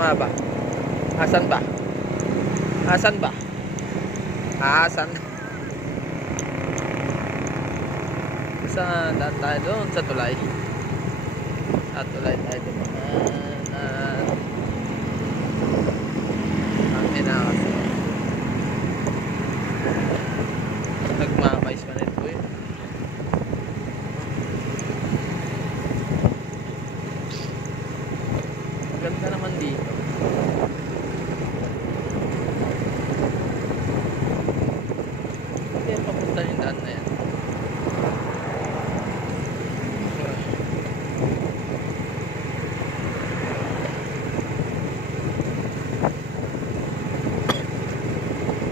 nga ba? Asan ba? Asan ba? Asan? Saan tayo doon? Sa tulay. Sa tulay tayo dumaan. Ang hinakas. Nagmamais pa nito eh. Maganda naman dito. Hindi papunta yung daan na yan.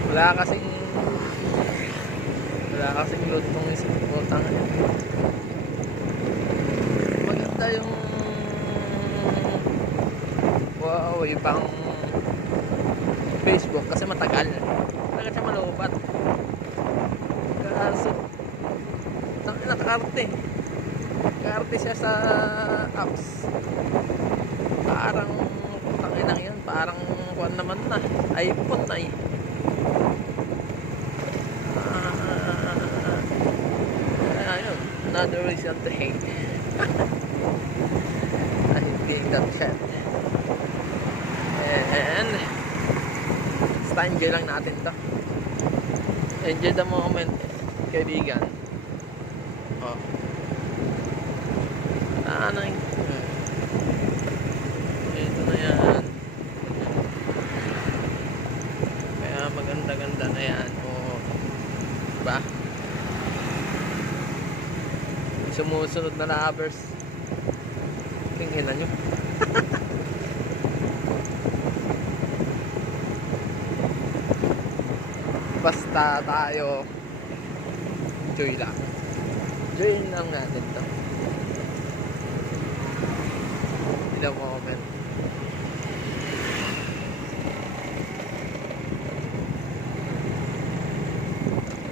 Wala kasing load tong isang botang. Maganda yung Huawei pang Facebook kasi matagal. Talaga siya malubat. Kaso nakakarte. Nakakarte siya sa apps. Parang tanginang yan. Parang kuwan naman na. iPhone na eh. Another reason to hate. I hate being that chat. And basta enjoy lang natin to. Enjoy the moment, kaibigan. Oh. Ano yung ito na yan. Kaya maganda-ganda na yan. Oh. Diba? Sumusunod na lovers. Tingnan nyo. Basta tayo enjoy lang. Enjoy lang natin to. Ilang moment.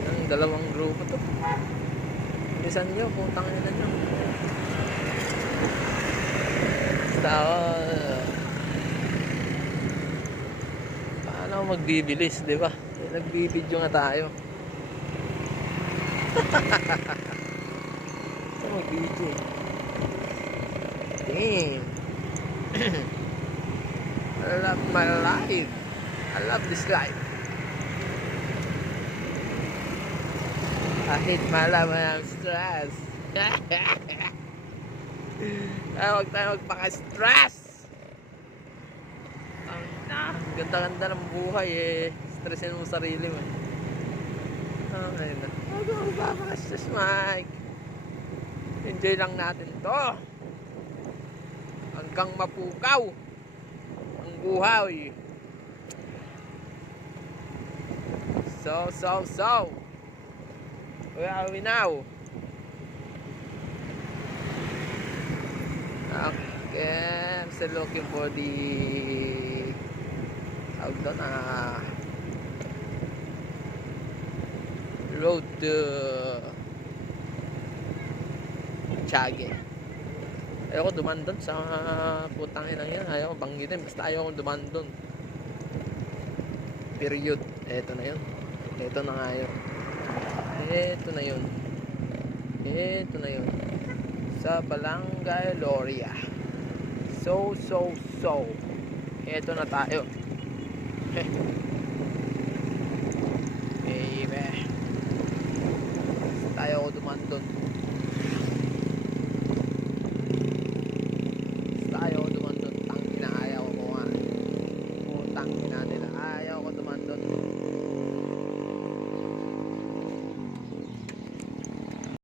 Ang dalawang grupo to. Isan nyo, putang ina nyo. Basta paano magbibilis, di ba? Nagbibidyo nga tayo. Ito magbibidyo. Damn. I love my life. I love this life. I hate my life when I'm stressed. Huwag tayo magpaka-stress. Ganda-ganda ng buhay eh. Stressin mo sarili mo. Ayun na. Huwag mo magpaka-stress, Mike. Enjoy lang natin to. Hanggang mapukaw ang buhay. So. Where are we now? Okay, I'm still looking for the road to Tiague. Ayoko duman doon sa putang inang yan. Ayoko banggitin, basta ayoko duman doon. Period. Eto na yun. Eto na nga yun. Ito na yun sa Barangay Loria. So ito na tayo. Baby, tayo ko dumandon. Tangina, ayaw ko nga. Tangina nila, ayaw ko dumandon.